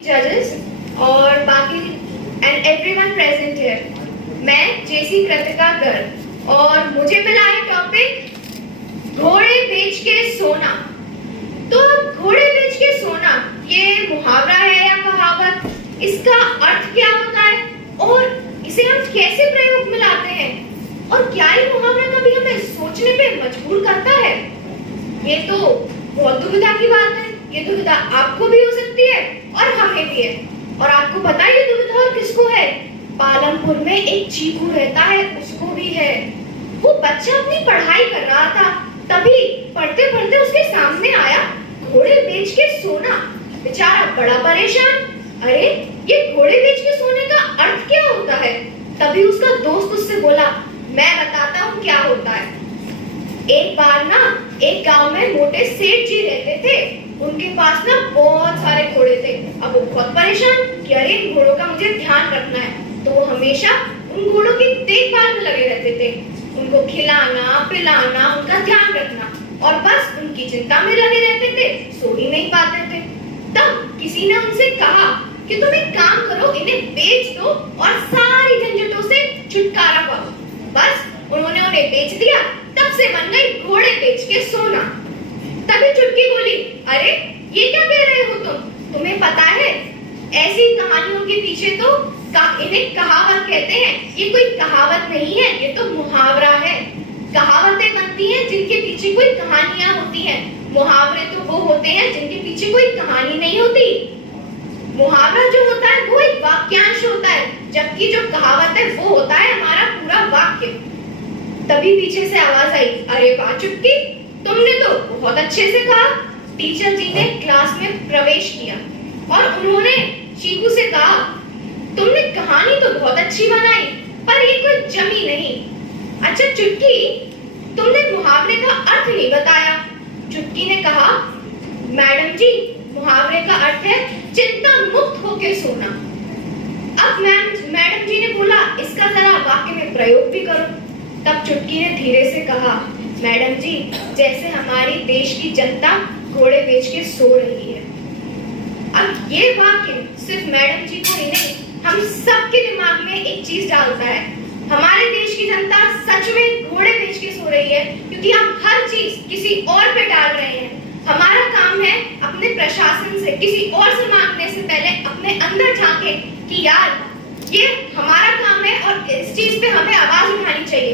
जजेस और बाकी एंड एवरीवन प्रेजेंट हियर। मैं जेसी कृतिका गर्ग और मुझे मिला है टॉपिक घोड़े बेच के सोना। तो घोड़े बेच के सोना ये मुहावरा है या कहावत, इसका अर्थ क्या होता है और इसे हम कैसे प्रयोग में लाते हैं और क्या ये मुहावरा कभी हमें सोचने पे मजबूर करता है? ये तो बहुत दुविधा की बात है। ये दुविधा आपको भी हो सकती है और हमें भी है। और आपको पता है ये दुविधा और किसको है? पालमपुर में एक चीकू रहता है, उसको भी है। वो बच्चा अपनी पढ़ाई कर रहा था, तभी पढ़ते पढ़ते उसके सामने आया घोड़े बेच के सोना। बेचारा बड़ा परेशान। अरे ये घोड़े बेच के सोने का अर्थ क्या होता है? तभी उसका दोस्त उससे बोला, मैं बताता हूँ क्या होता है। एक बार ना एक गांव में मोटे सेठ जी रहते थे। उनके पास ना बहुत सारे घोड़े थे। अब वो बहुत परेशान कि अरे इन घोड़ों का मुझे ध्यान रखना है, तो वो हमेशा उन घोड़ों की देखभाल में लगे रहते थे। उनको खिलाना पिलाना, उनका ध्यान रखना और बस उनकी चिंता में लगे रहते थे, सो ही नहीं पाते थे। तब किसी ने उनसे कहा कि तुम एक काम करो, इन्हें बेच दो और सारी झंझटों से छुटकारा पाओ। बस उन्होंने उन्हें बेच दिया। तब से बन गई घोड़े बेच के सोना। तभी चुटकी बोली, अरे ये क्या कह रहे हो तुम? तुम्हें पता है ऐसी कहानियों के पीछे तो इन्हें कहावत कहते हैं। ये कोई कहावत नहीं है, ये तो मुहावरा है। कहावतें बनती हैं जिनके पीछे कोई कहानियां होती हैं। मुहावरे तो वो होते हैं जिनके पीछे कोई कहानी नहीं होती। मुहावरा जो होता है वो एक वाक्यांश होता है, जबकि जो कहावत है वो होता है हमारा पूरा वाक्य। तभी पीछे से आवाज आई, अरे वाह चुटकी, तुमने तो बहुत अच्छे से कहा। टीचर जी ने क्लास में प्रवेश किया और उन्होंने चीकू से कहा, तुमने कहानी तो बहुत अच्छी बनाई, पर ये कोई जमी नहीं। अच्छा चुटकी, तुमने मुहावरे का अर्थ नहीं बताया। चुटकी ने कहा, मैडम जी, मुहावरे का अर्थ है चिंता मुक्त होकर सोना। अब मैडम जी ने बोला, इसका जरा वाक्य में प्रयोग भी करो। तब चुटकी ने धीरे से कहा, मैडम जी, जैसे हमारी देश की जनता घोड़े बेच के सो रही है। अब ये वाक्य सिर्फ मैडम जी को ही नहीं, हम सबके दिमाग में एक चीज डालता है। हमारे देश की जनता सच में घोड़े बेच के सो रही है, क्योंकि हम हर चीज किसी और पे डाल रहे हैं। हमारा काम है अपने प्रशासन से, किसी और से मांगने से पहले अपने अंदर झांके कि यार ये हमारा काम है और इस चीज पे हमें आवाज उठानी चाहिए।